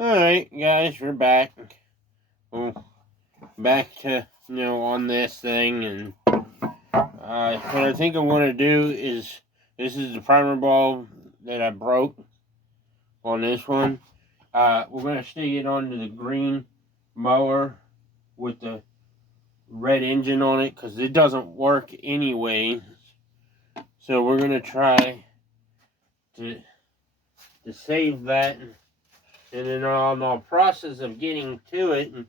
Alright, guys, we're back. Back to, on this thing. And what I think I'm going to do is, this is the primer bulb that I broke on this one. We're going to stick it onto the green mower with the red engine on it, because it doesn't work anyway. So we're going to try to save that. And then on the process of getting to it, and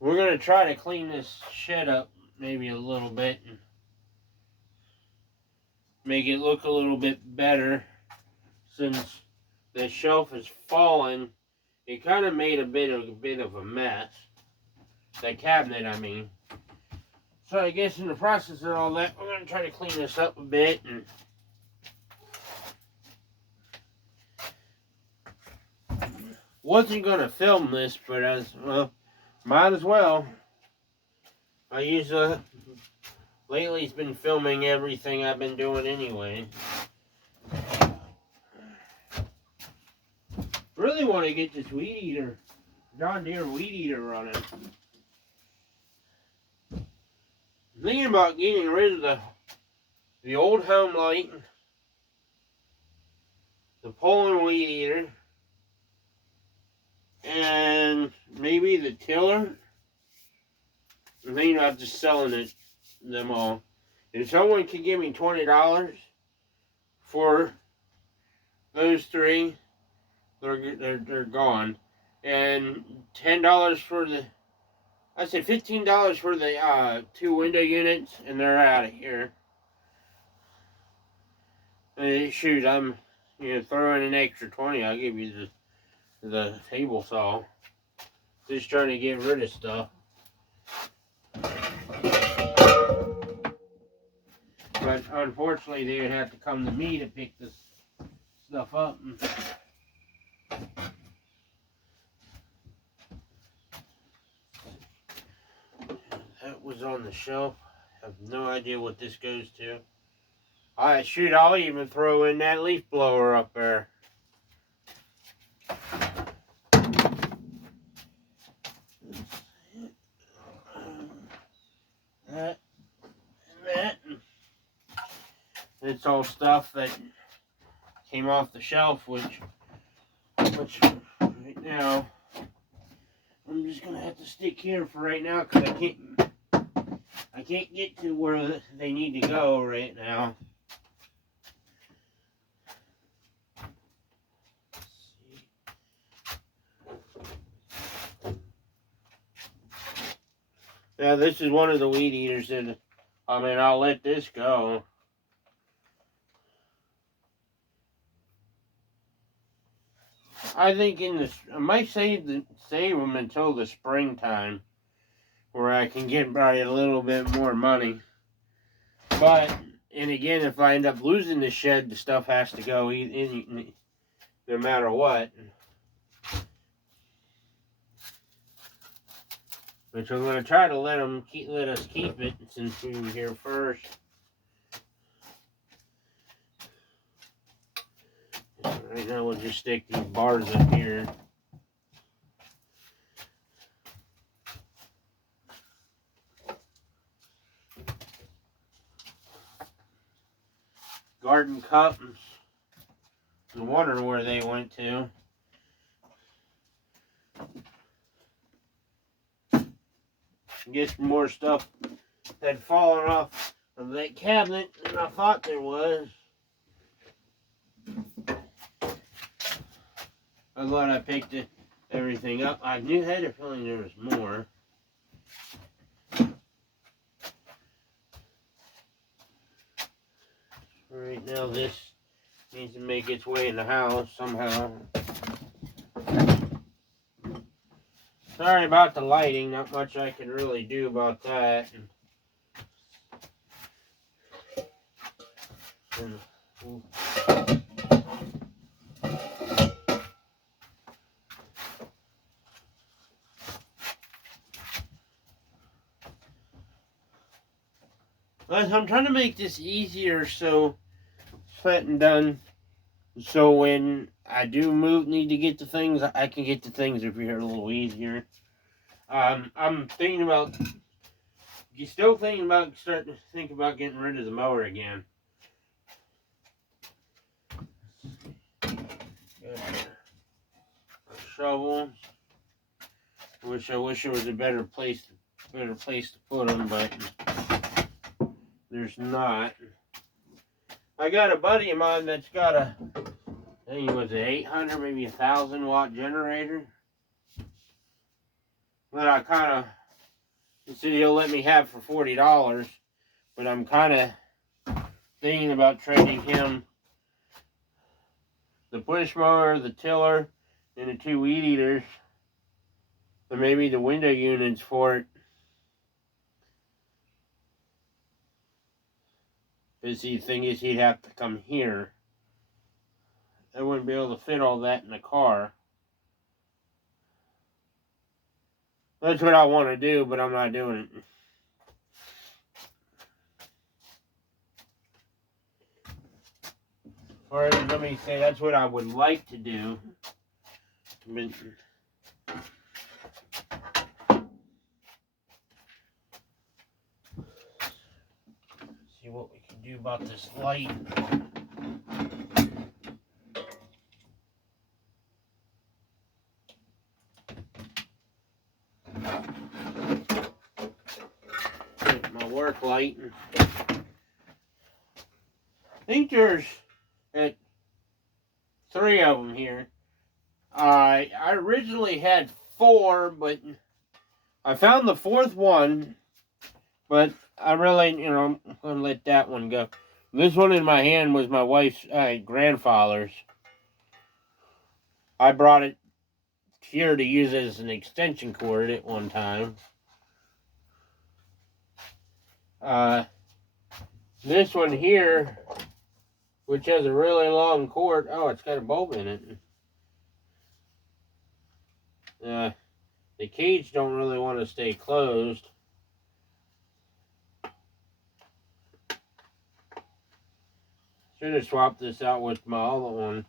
we're going to try to clean this shed up maybe a little bit and make it look a little bit better. Since the shelf is fallen, it kind of made a bit of a mess. The cabinet, I mean. So I guess in the process of all that, we're going to try to clean this up a bit. And wasn't going to film this, but might as well. Lately it's been filming everything I've been doing anyway. Really want to get this weed eater, John Deere weed eater running. I'm thinking about getting rid of the old home light, the Poland weed eater, and maybe the tiller. I'm thinking about just selling them all. If someone could give me $20 for those three, they're gone. And $10 for I said $15 for the 2 window units, and they're out of here. Shoot, I'm throwing an extra 20. I'll give you the table saw. Just trying to get rid of stuff. But unfortunately, they would have to come to me to pick this stuff up. That was on the shelf. I have no idea what this goes to. Alright, shoot, I'll even throw in that leaf blower up there. That and that. It's all stuff that came off the shelf, which right now I'm just gonna have to stick here for right now, because I can't get to where they need to go right now. Now this is one of the weed eaters that, I'll let this go. I think I might save them until the springtime, where I can get by a little bit more money. But, and again, if I end up losing the shed, the stuff has to go no matter what. Which I'm going to try to let us keep it, since we were here first. Right now we'll just stick these bars up here. Garden cups. I'm wondering where they went to. I guess more stuff had fallen off of that cabinet than I thought there was. I'm glad I picked everything up. I had a feeling there was more. Right now, this needs to make its way in the house somehow. Sorry about the lighting. Not much I can really do about that. I'm trying to make this easier, so said and done. So when I do need to get the things. I can get the things over here a little easier. I'm thinking about. You still thinking about starting to think about getting rid of the mower again? Shovels. I wish there was a better place to put them, but there's not. I got a buddy of mine that's got I think it was an 800, maybe 1,000 watt generator. That I kind of, he said he'll let me have for $40, but I'm kind of thinking about trading him the push mower, the tiller, and the 2 weed eaters, and maybe the window units for it. Because the thing is, he'd have to come here. I wouldn't be able to fit all that in the car. That's what I want to do, but I'm not doing it. Or let me say, that's what I would like to do. But see what we can do about this light. My work light. I think there's 3 of them here. I originally had 4, but I found the 4th one. But I really, I'm going to let that one go. This one in my hand was my wife's grandfather's. I brought it here to use as an extension cord at one time. This one here, which has a really long cord. Oh, it's got a bulb in it. The cage don't really want to stay closed. Should have swapped this out with my other one.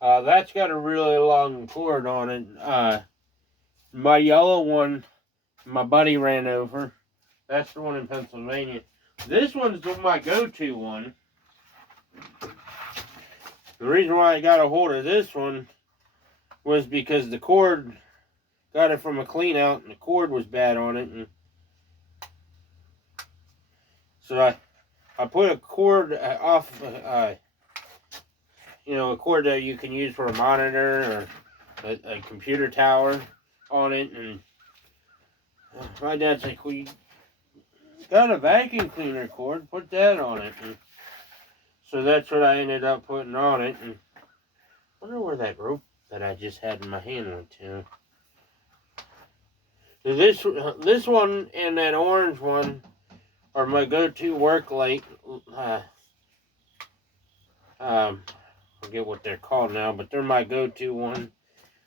That's got a really long cord on it. My yellow one, my buddy ran over. That's the one in Pennsylvania. This one's my go-to one. The reason why I got a hold of this one was because the cord, got it from a clean out, and the cord was bad on it. And so I put a cord off, a cord that you can use for a monitor or a computer tower on it. And my dad's like, well, you got a vacuum cleaner cord, put that on it. And so that's what I ended up putting on it. And I wonder where that rope that I just had in my hand went to. So this one and that orange one are my go-to work light. Forget what they're called now, but they're my go-to one.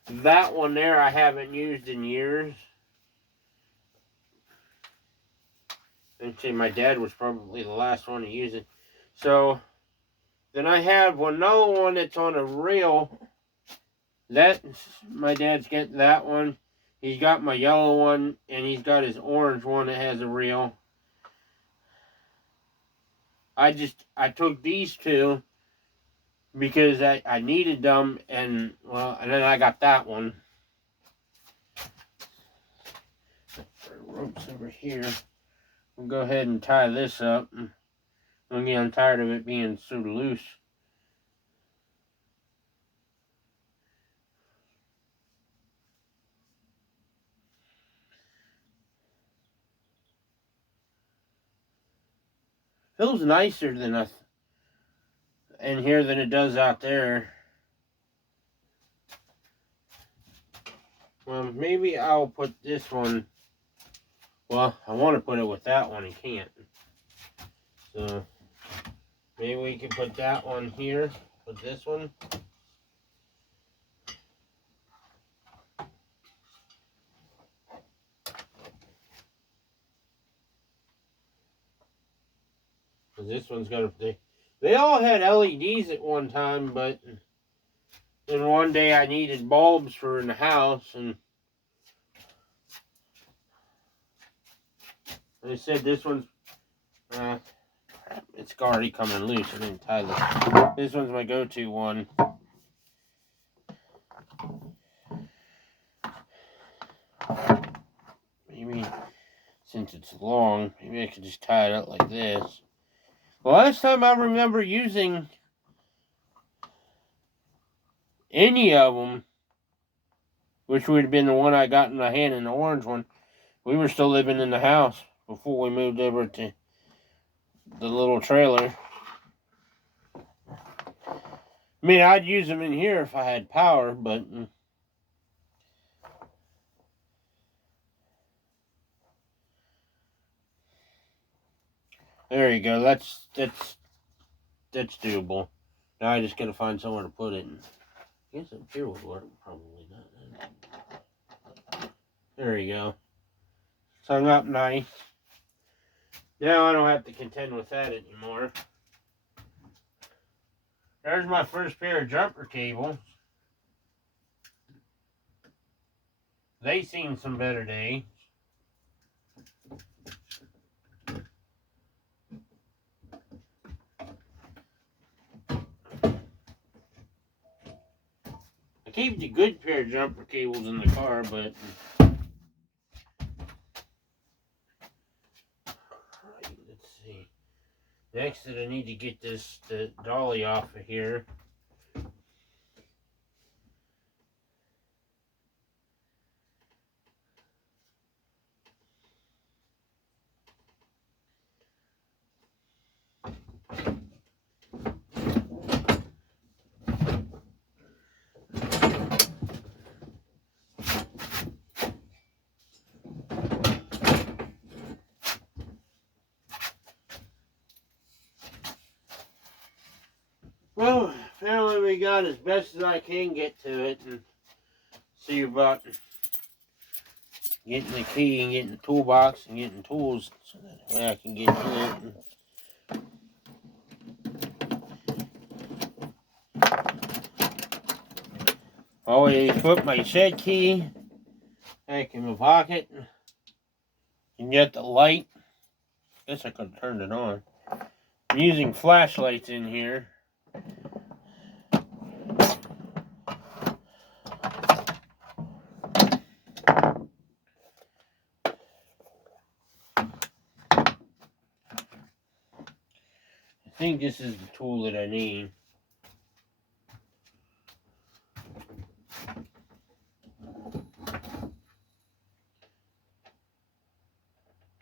That one there I haven't used in years. I'd say my dad was probably the last one to use it. So then I have another one that's on a reel. My dad's got that one. He's got my yellow one, and he's got his orange one that has a reel. I took these 2 because I needed them, and then I got that one. The rope's over here. We'll go ahead and tie this up. I'm tired of it being so loose. Feels nicer in here than it does out there. Well, maybe I'll put this one. Well, I want to put it with that one and can't. So maybe we can put that one here. Put this one. This one's got They all had LEDs at one time, but then one day I needed bulbs for in the house, and they said this one's, it's already coming loose. I didn't tie this. This one's my go-to one. Maybe, since it's long, maybe I could just tie it up like this. The last time I remember using any of them, which would have been the one I got in my hand, and the orange one, we were still living in the house before we moved over to the little trailer. I mean, I'd use them in here if I had power, but there you go. That's doable. Now I just gotta find somewhere to put it. I guess up here would work. Probably not. There you go. It's hung up nice. Now I don't have to contend with that anymore. There's my first pair of jumper cables. They seen some better days. I keep the good pair of jumper cables in the car, but let's see. Next, I need to get the dolly off of here. Well, apparently we got as best as I can get to it, and see about getting the key and getting the toolbox and getting tools so that way I can get in it. Always put my shed key back in my pocket and get the light. Guess I could have turned it on. I'm using flashlights in here. I think this is the tool that I need.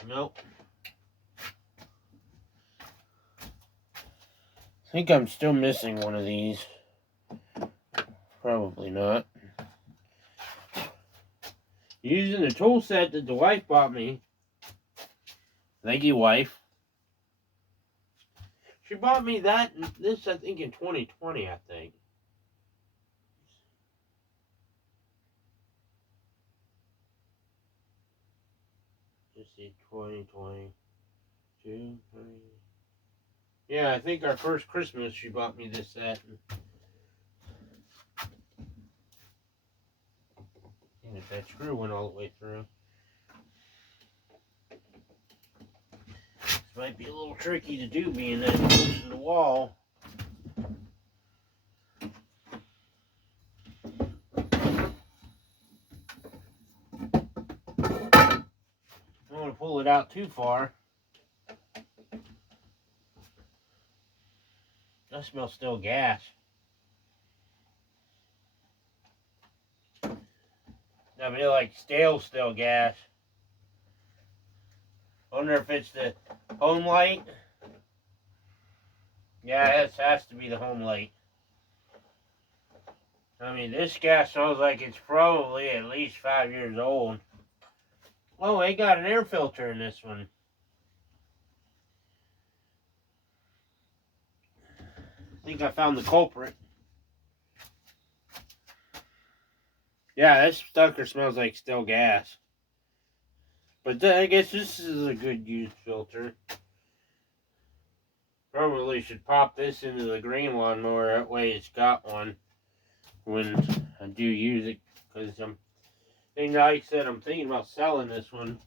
Nope. I think I'm still missing one of these. Probably not. Using the tool set that the wife bought me. Thank you, wife. She bought me that, this I think in 2020, I think. Let's see, 2022, 3. Yeah, I think our first Christmas she bought me this set. And if that screw went all the way through. This might be a little tricky to do being that close to the wall. I don't want to pull it out too far. I smell still gas. I mean, like stale still gas. I wonder if it's the home light. Yeah, it has to be the home light. I mean, this gas smells like it's probably at least 5 years old. Oh, they got an air filter in this one. I think I found the culprit. Yeah, this sucker smells like still gas. But I guess this is a good used filter. Probably should pop this into the green lawnmower. That way it's got one when I do use it. Because like I said, I'm thinking about selling this one.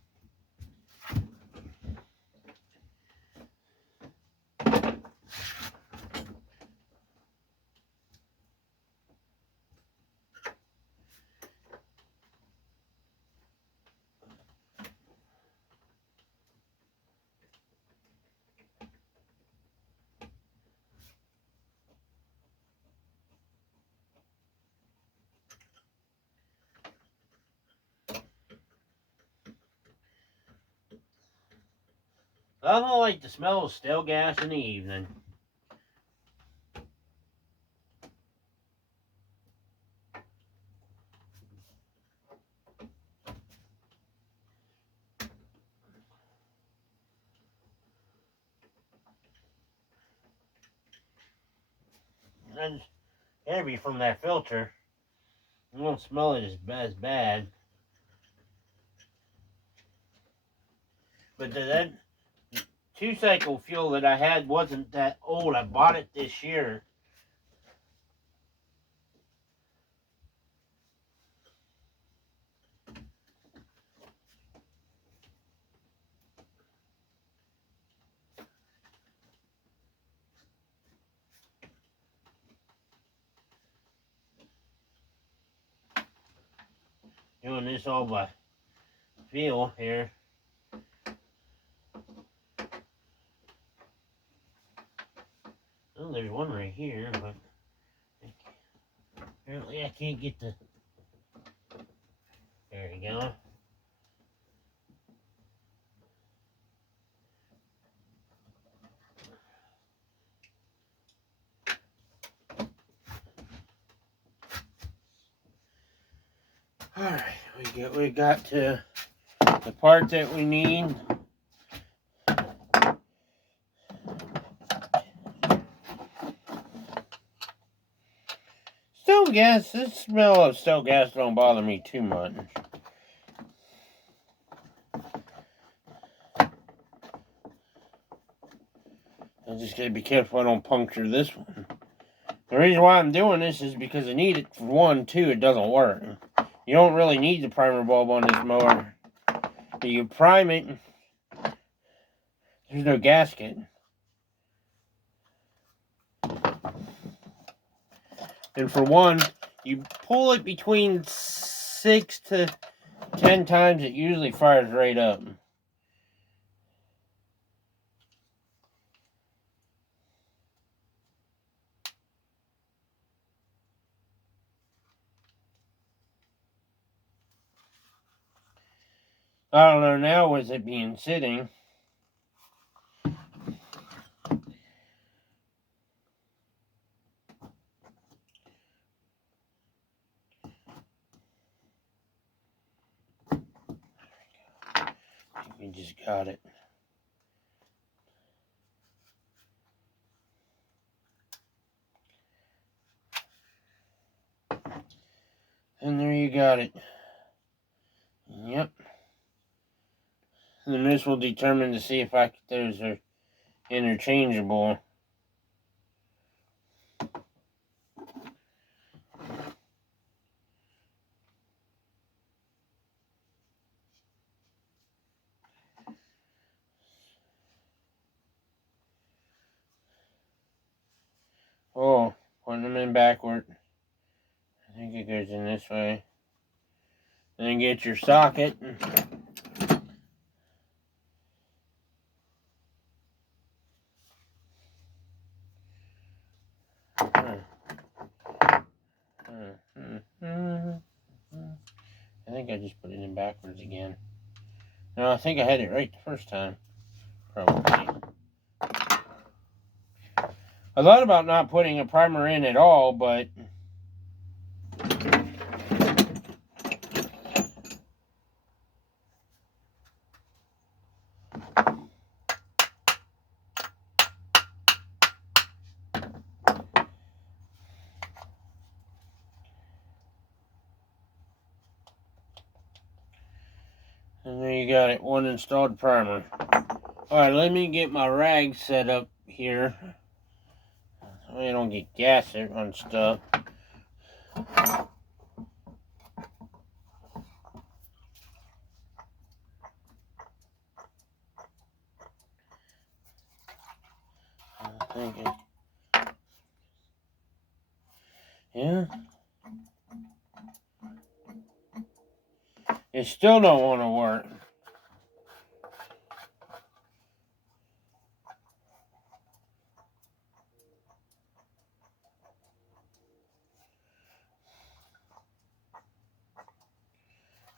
I don't like the smell of stale gas in the evening. And it's gotta be from that filter. You won't smell it as bad. But that 2-cycle fuel that I had wasn't that old. I bought it this year. Doing this all by feel here. Oh, there's one right here, but apparently I can't get the... There you go. Alright, we got to the part that we need. Stove gas, this smell of stove gas don't bother me too much. I just gotta be careful I don't puncture this one. The reason why I'm doing this is because I need it for one, two, it doesn't work. You don't really need the primer bulb on this mower. You prime it, there's no gasket. And for one, you pull it between 6 to 10 times, it usually fires right up. I don't know now with it being sitting. I think we just got it. And there you got it. Yep. And then this will determine to see if those are interchangeable. Oh, putting them in backward. I think it goes in this way. Then get your socket. I think I just put it in backwards again. No, I think I had it right the first time. Probably. I thought about not putting a primer in at all, but and there you got it, one installed primer. Alright, let me get my rag set up here so I don't get gas on stuff. I'm thinking, yeah. It still don't want to work.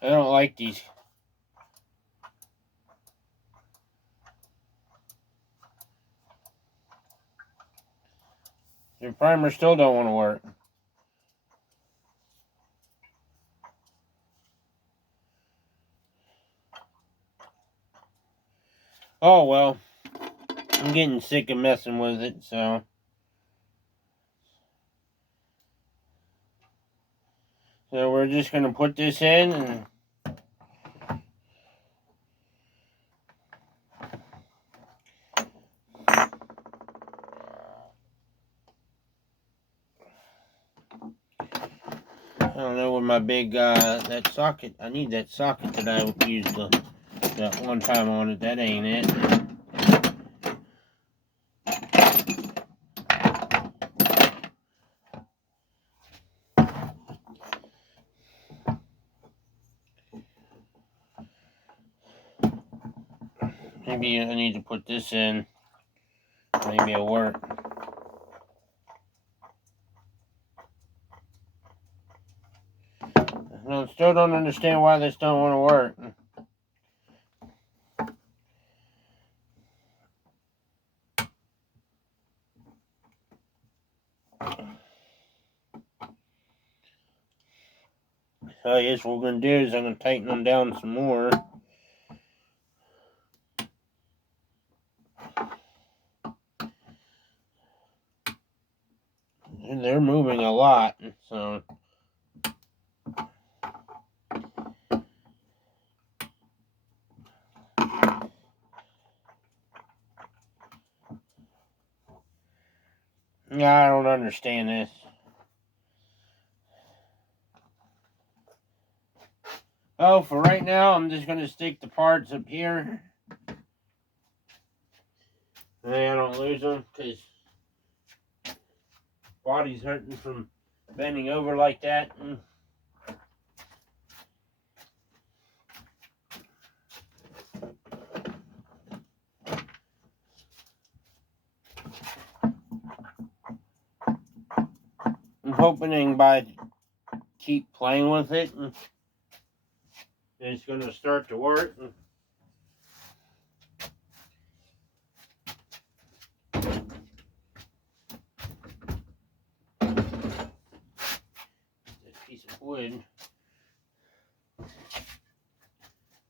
I don't like these. The primer still don't want to work. Oh well, I'm getting sick of messing with it, so we're just gonna put this in and I don't know where my big that socket. I need that socket that I used that one time on it. That ain't it. Maybe I need to put this in. Maybe it'll work. I still don't understand why this don't want to work. So I guess what we're going to do is I'm going to tighten them down some more. And they're moving a lot, so... Yeah, I don't understand this. Oh, for right now, I'm just going to stick the parts up here. And I don't lose them, because body's hurting from bending over like that. I'm hoping by keep playing with it, it's going to start to work. Piece of wood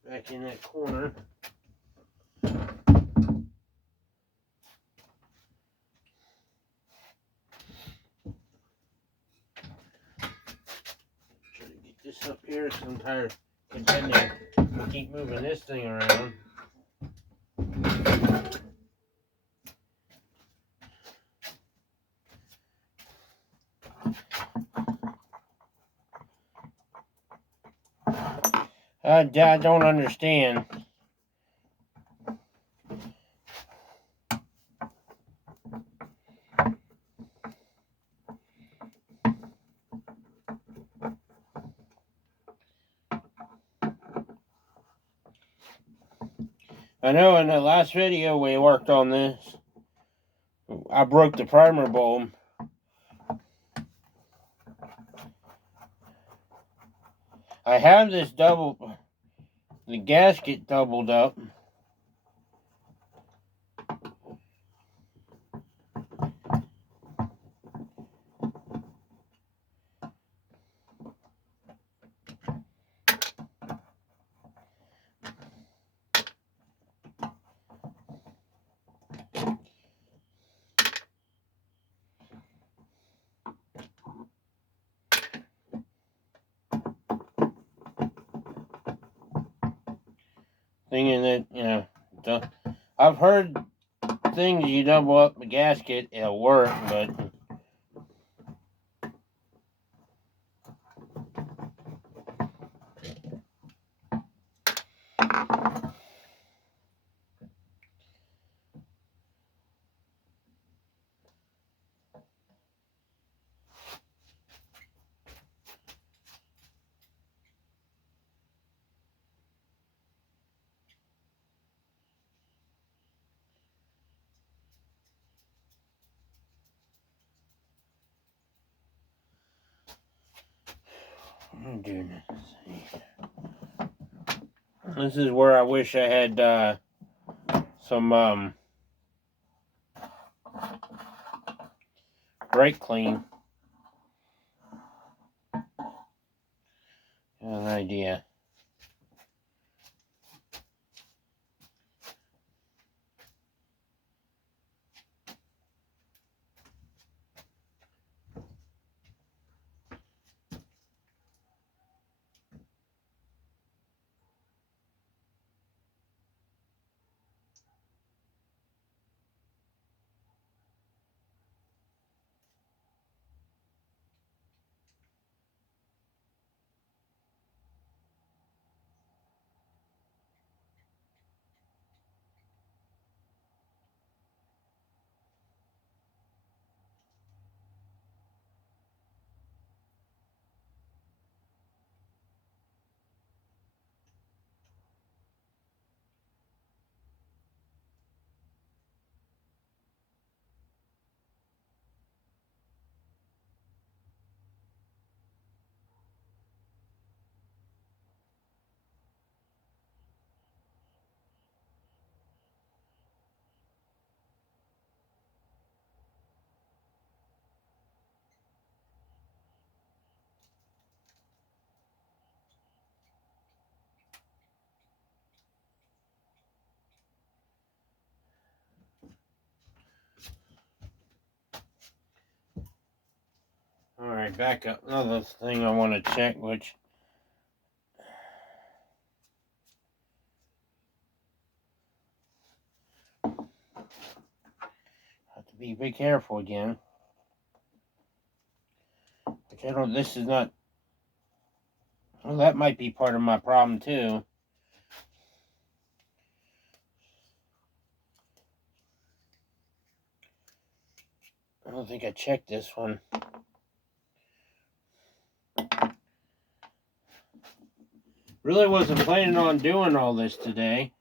back in that corner. Try to get this up here so I'm tired of contending to keep moving this thing around. I don't understand. I know in the last video we worked on this, I broke the primer bulb. I have this the gasket doubled up. Thinking that, I've heard thing is you double up the gasket, it'll work, but I'm doing this. This is where I wish I had some brake clean. An idea. Alright, back up. Another thing I want to check, which I have to be careful again. Which I don't, this is not, well, that might be part of my problem too. I don't think I checked this one. Really wasn't planning on doing all this today.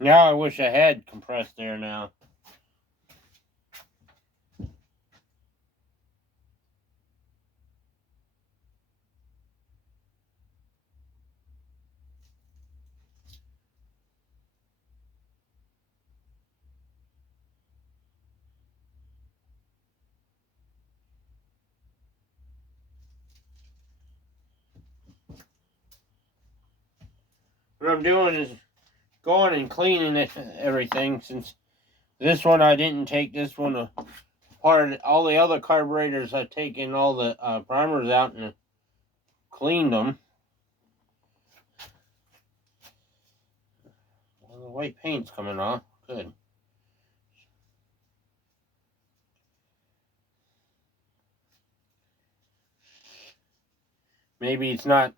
Now I wish I had compressed air now. What I'm doing is going and cleaning everything, since this one I didn't take this one apart. All the other carburetors I've taken all the primers out and cleaned them. Well, the white paint's coming off. Good. Maybe it's not,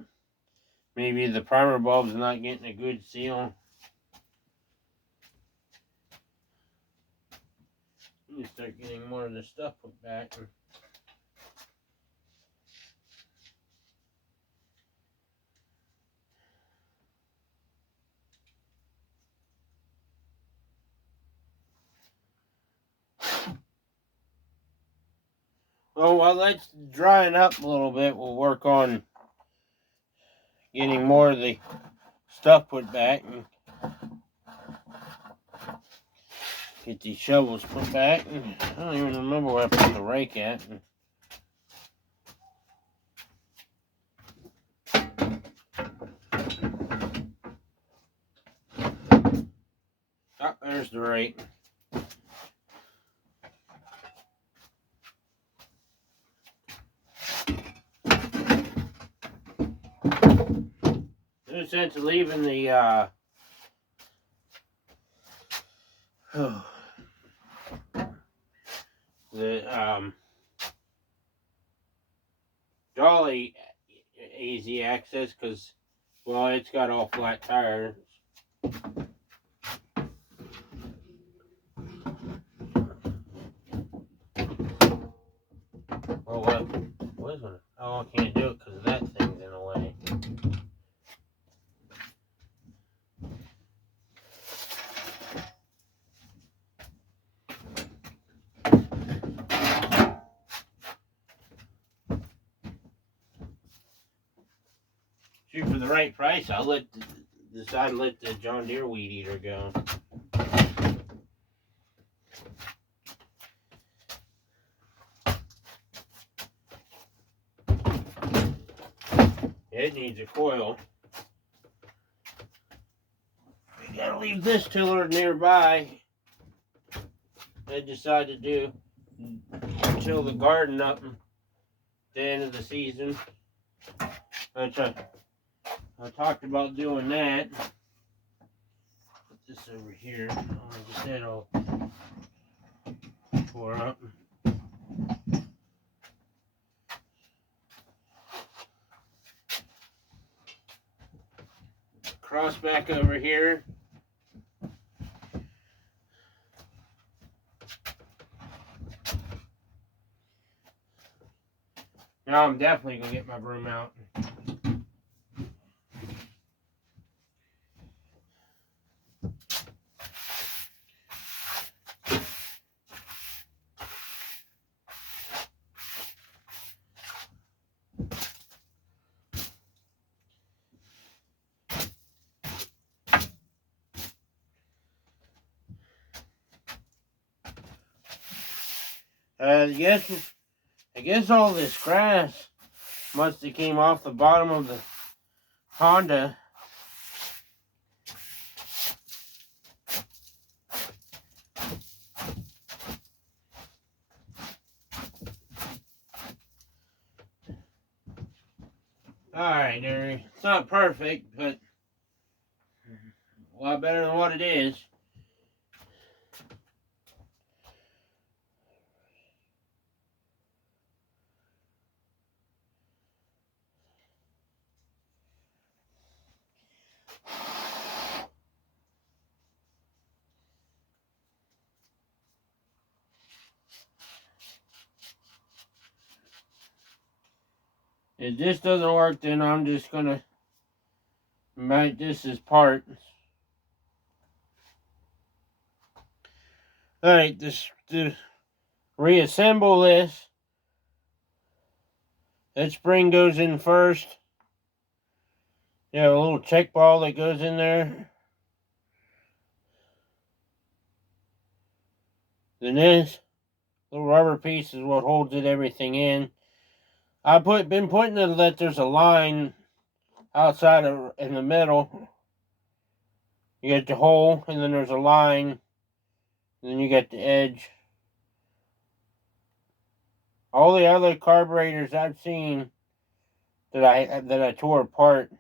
maybe the primer bulb's not getting a good seal. You start getting more of the stuff put back. So while that's drying up a little bit, we'll work on getting more of the stuff put back and get these shovels put back. I don't even remember where I put the rake at. Oh, there's the rake. No sense of leaving the dolly easy access because, well, it's got all flat tires. Well, what is it? Oh, I can't do it because that thing's in the way. Shoot, for the right price, I'll decide to let the John Deere weed eater go. It needs a coil. We gotta leave this tiller nearby. I decided to till the garden up at the end of the season. Which I talked about doing that. Put this over here. Get that all tore up. Cross back over here. Now I'm definitely gonna get my broom out. I guess all this grass must have came off the bottom of the Honda. Alright, Derry. It's not perfect, but a lot better than what it is. If this doesn't work, then I'm just gonna make this as parts. Alright, to reassemble this, that spring goes in first. You have a little check ball that goes in there. Then this little rubber piece is what holds everything in. I've been putting it that there's a line outside of in the middle. You get the hole, and then there's a line, and then you get the edge. All the other carburetors I've seen that I tore apart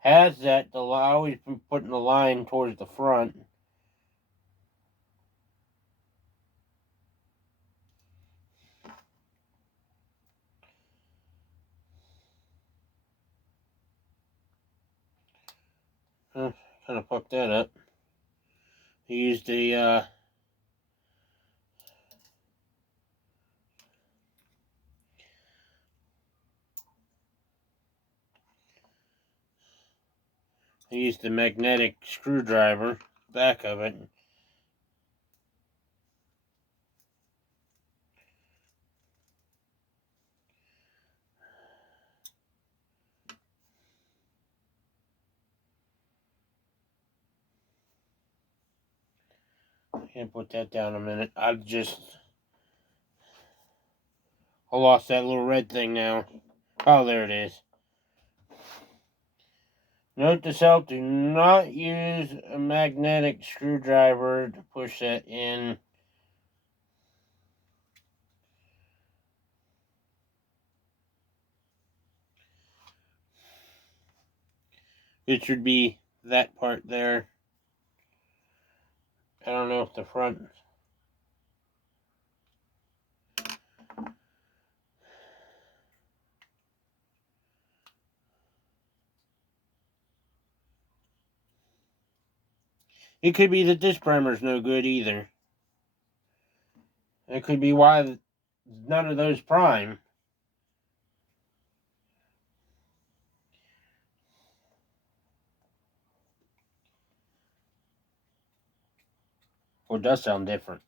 has that. I always been putting the line towards the front. Kind of fucked that up. I used the magnetic screwdriver back of it. Can't put that down a minute. I lost that little red thing now. Oh, there it is. Note to self, do not use a magnetic screwdriver to push that in. It should be that part there. I don't know if the front... It could be that this primer's no good either. It could be why none of those prime. Well, it does sound different.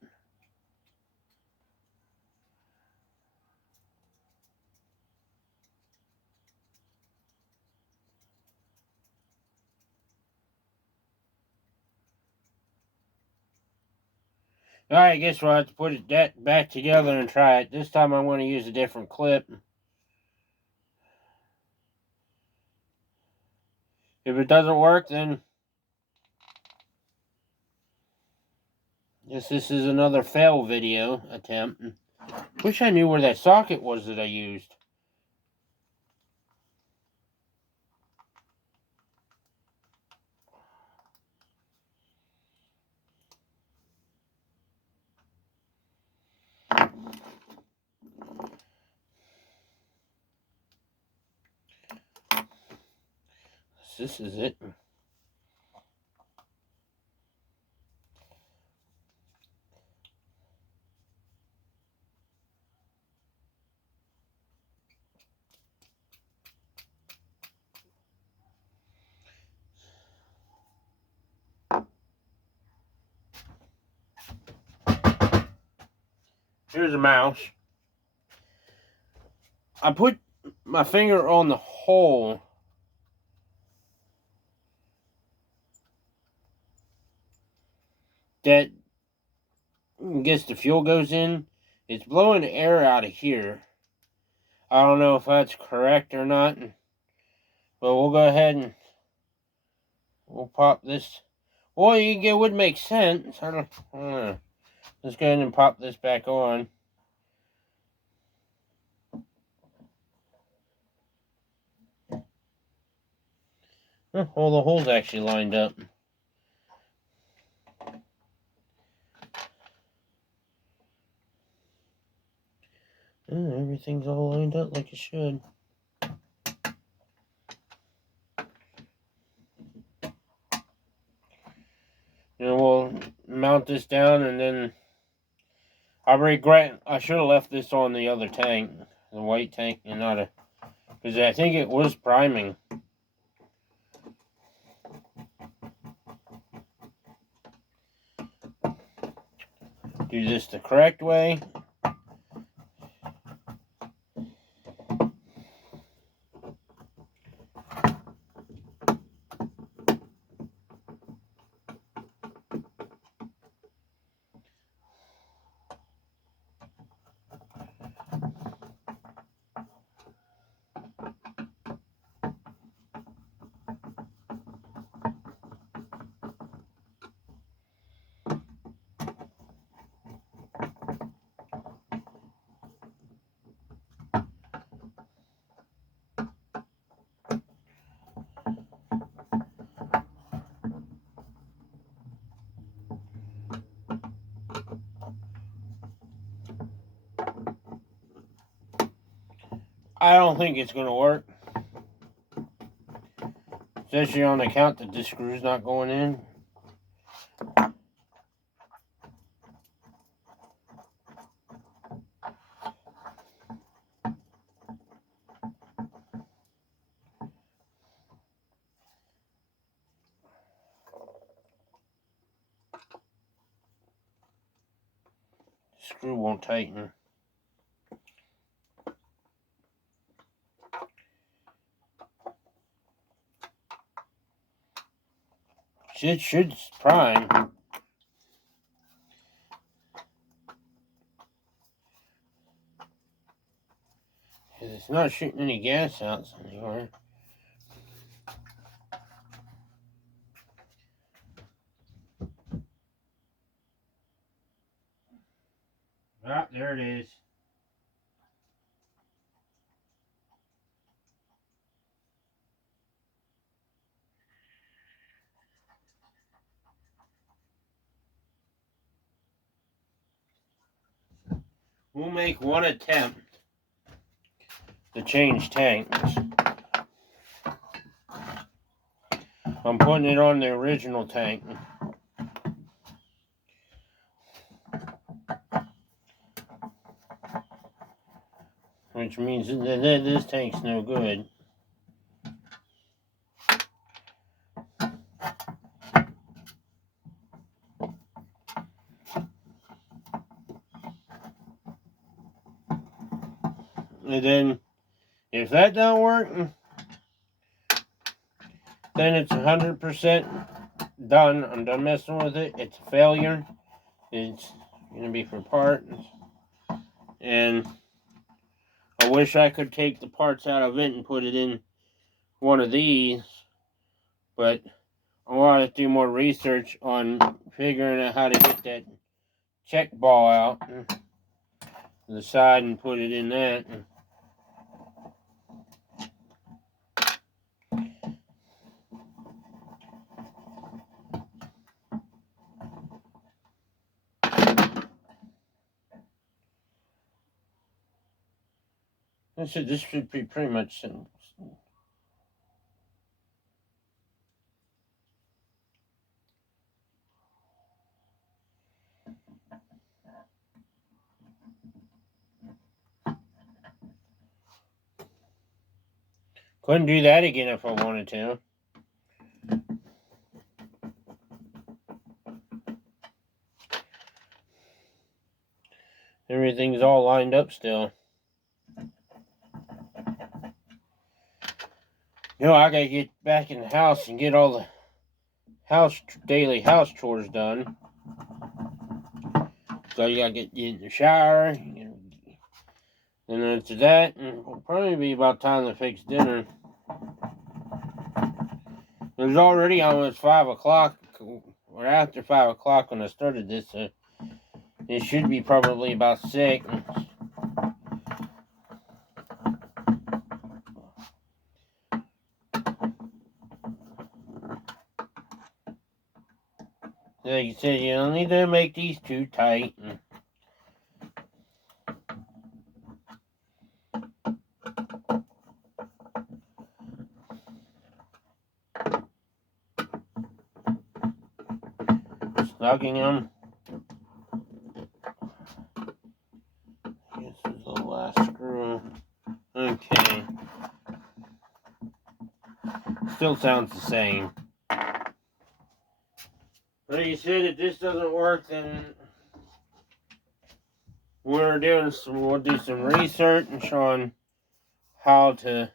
Alright, I guess we'll have to put it back together and try it. This time I'm going to use a different clip. If it doesn't work, then this is another fail video attempt. Wish I knew where that socket was that I used. This is it. Here's a mouse. I put my finger on the hole that I guess the fuel goes in. It's blowing air out of here. I don't know if that's correct or not, but we'll go ahead and we'll pop this. Well, it would make sense. I don't know. Let's go ahead and pop this back on. All the holes actually lined up. Everything's all lined up like it should. We'll mount this down, and then I regret I should have left this on the other tank, the white tank, and not a, because I think it was priming. Do this the correct way. I don't think it's going to work. Especially on account that this screw's not going in. Screw won't tighten. It should prime. It's not shooting any gas out anywhere. Ah, there it is. We'll make one attempt to change tanks. I'm putting it on the original tank. Which means that this tank's no good. And then, if that don't work, then it's 100% done. I'm done messing with it. It's a failure. It's going to be for parts. And I wish I could take the parts out of it and put it in one of these. But I want to do more research on figuring out how to get that check ball out the side and put it in that. This should be pretty much simple. Couldn't do that again if I wanted to. Everything's all lined up still. You know, I gotta get back in the house and get all the daily house chores done. So you gotta get in the shower, and after that, it'll probably be about time to fix dinner. It was already almost 5 o'clock, or after 5 o'clock when I started this, so it should be probably about 6. Like you said, you don't need to make these too tight. Slugging them. This is the last screw. Okay. Still sounds the same. Like you said, if this doesn't work, then we'll do some research and showing how to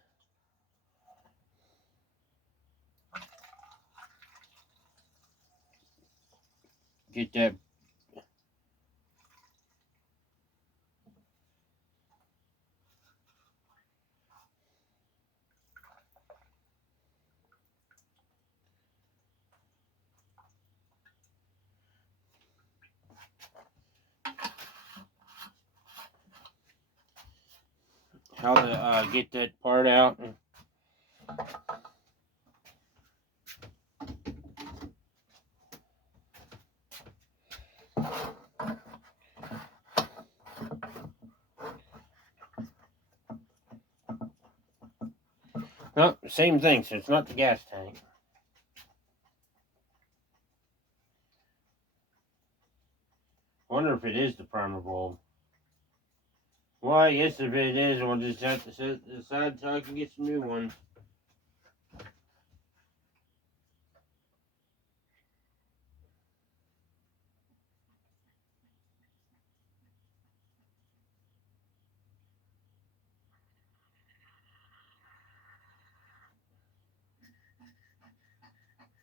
get that. How to get that part out. No, same thing, so it's not the gas tank. Wonder if it is the primer bulb. Well, I guess if it is, we'll just have to set it aside so I can get some new ones.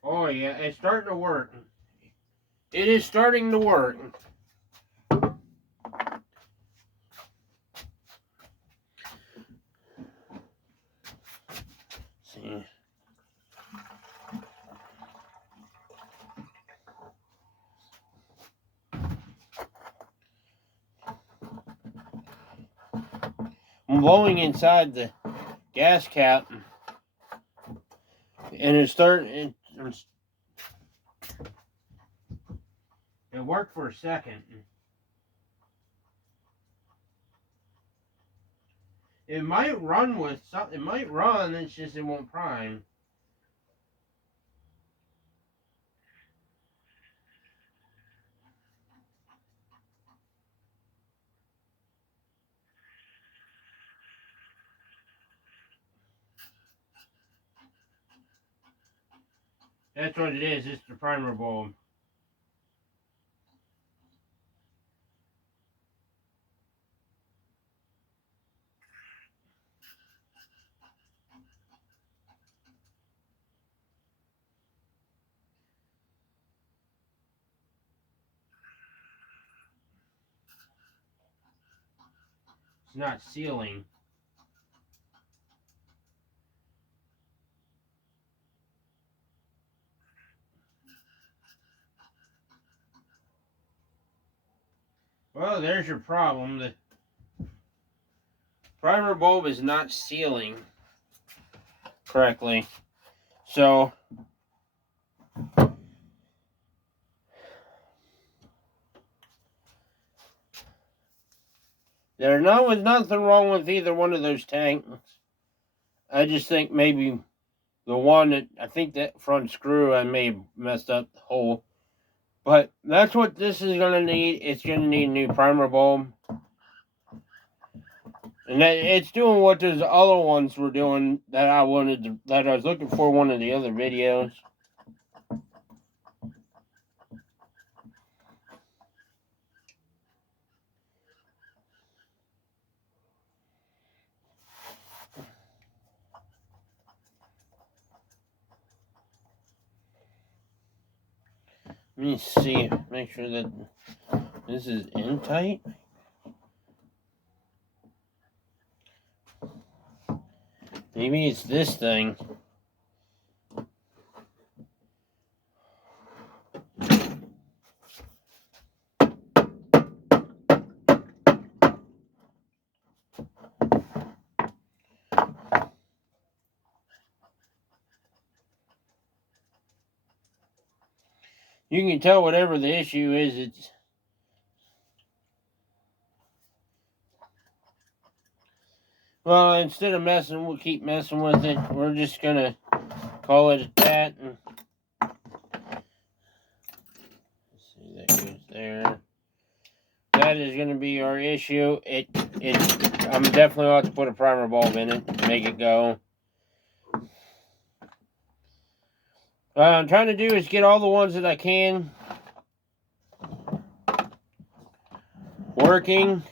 Oh yeah, it's starting to work. It is starting to work. I'm blowing inside the gas cap, and it worked for a second. It might run with something. It might run. It's just it won't prime. That's what it is. It's the primer bulb. It's not sealing. Well, there's your problem. The primer bulb is not sealing correctly. So, there's nothing wrong with either one of those tanks. I just think maybe the one that, I think that front screw, I may have messed up the hole. But that's what this is going to need. It's going to need a new primer bulb. And it's doing what those other ones were doing that I was looking for one of the other videos. Let me see, make sure that this is in tight. Maybe it's this thing. You can tell whatever the issue is, it's... Well, instead of we'll keep messing with it. We're just going to call it a that. And let's see, that goes there. That is going to be our issue. I'm definitely going to have to put a primer bulb in it to make it go. What I'm trying to do is get all the ones that I can working,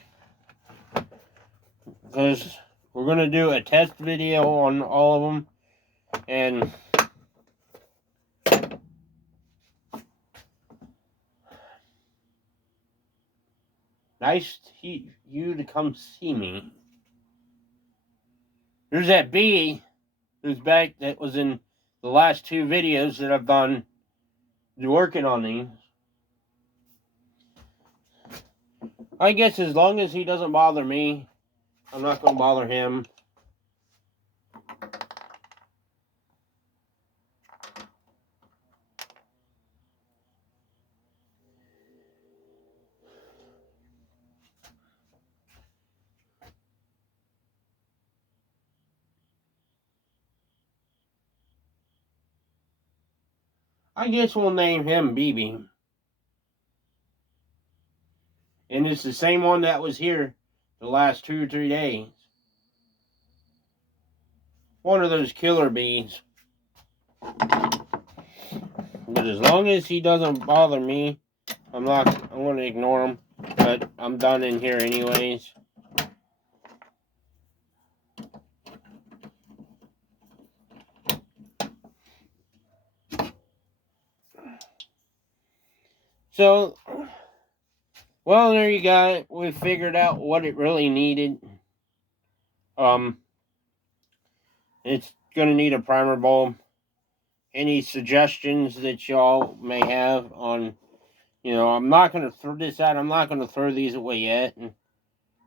because we're going to do a test video on all of them. And nice you to come see me. There's that bee who's back that was in the last two videos that I've done working on these. I guess as long as he doesn't bother me, I'm not going to bother him. I guess we'll name him BB. And it's the same one that was here the last 2 or 3 days. One of those killer bees. But as long as he doesn't bother me, I'm going to ignore him. But I'm done in here anyways. So, well, there you got it. We figured out what it really needed. It's going to need a primer bulb. Any suggestions that y'all may have on, I'm not going to throw this out. I'm not going to throw these away yet. And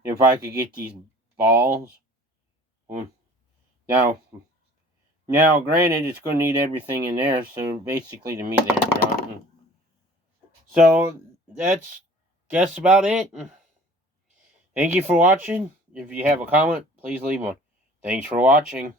if I could get these balls, Now, granted, it's going to need everything in there, so basically to me they're junk. So, that's just about it. Thank you for watching. If you have a comment, please leave one. Thanks for watching.